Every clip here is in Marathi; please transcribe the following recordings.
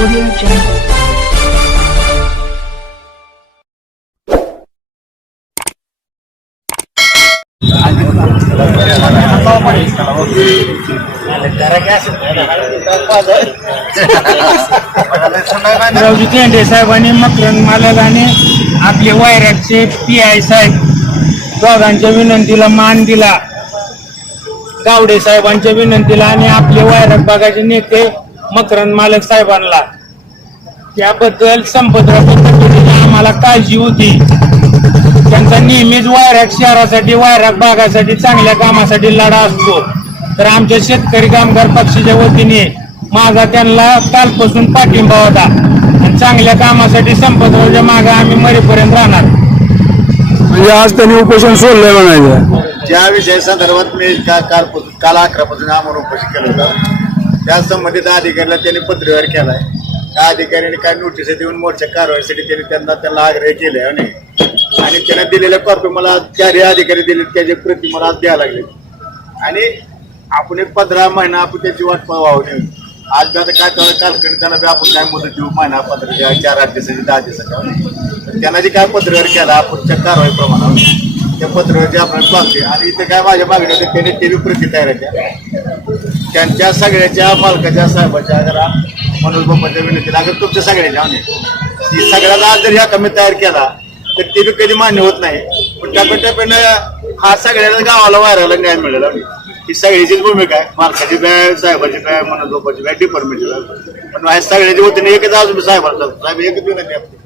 Audio Jungle. रावजी तेंडे साहेबांनी मकरंद मालक आणि आपले वायरॅकचे पी आय साहेब दोघांच्या विनंतीला मान दिला गावडे साहेबांच्या विनंतीला आणि आपले वायरक भागाचे नेते मकरंद मालक साहेबांना. त्याबद्दल संपतराव आम्हाला काळजी होती. त्यांचा नेहमीच वायराक शहरासाठी वायराक भागासाठी चांगल्या कामासाठी लढा असतो. तर आमच्या शेतकरी कामगार पक्षाच्या वतीने माझा त्यांना कालपासून पाठिंबा होता. आणि चांगल्या कामासाठी संपतरावच्या मागे आम्ही मरेपर्यंत राहणार. म्हणजे आज त्यांनी उपोषण सोडलंय म्हणायचं. ज्या विषया संदर्भात मी का काल काल अकरापासून आम्हाला उपोषण केलं होतं. त्या संबंधित अधिकाऱ्याला त्यांनी पत्रव्यवहार आहे त्या अधिकाऱ्याने काय नोटीस देऊन मोर्चा कारवाईसाठी त्यांनी त्यांना त्यांना आग्रह केले आणि आणि त्यांना दिलेल्या कॉपी मला चारही अधिकारी दिले त्याचे प्रति मला आज द्यायला लागले आणि आपण एक पंधरा महिना आपण त्याची वाट पाहावं नाही आज बी आता काय तेवढं कालकडे त्याला बी आपण काय मदत देऊ? महिना पंधरा द्या चार आठ दिवसाची दहा दिवसाच्या त्यांना जे काय पत्रव्यवहार केला आपण त्या कारवाईप्रमाणे त्या पत्रव्यवहारची आपण पाहते आणि इथे काय माझ्या मागण्या होत्या त्याने ते बी प्रति तयार केल्या त्यांच्या सगळ्याच्या मालकाच्या साहेबाच्या जरा मनोज बाप्पाच्या विनंती अगर तुमच्या सगळ्याच्या आम्ही. ती सगळ्याला आज जर ह्या कमी तयार केला तर ते बी कधी मान्य होत नाही. पण टप्प्याटप्प्यानं हा सगळ्याला गावाला वायराला न्याय मिळेल. आम्ही ही सगळ्याचीच भूमिका आहे. मालकाची बॅग साहेबाची बॅग मनोज बाप्पाची बॅग डिपार्टमेंटची पण ह्या सगळ्याच्या वतीने एकच आज मी साहेबाला साहेब एकच विनंती आपली.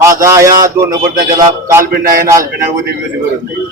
माझा या दोन नंबर त्याला काल बी नाही आज बी नाही उद्या बी नाही.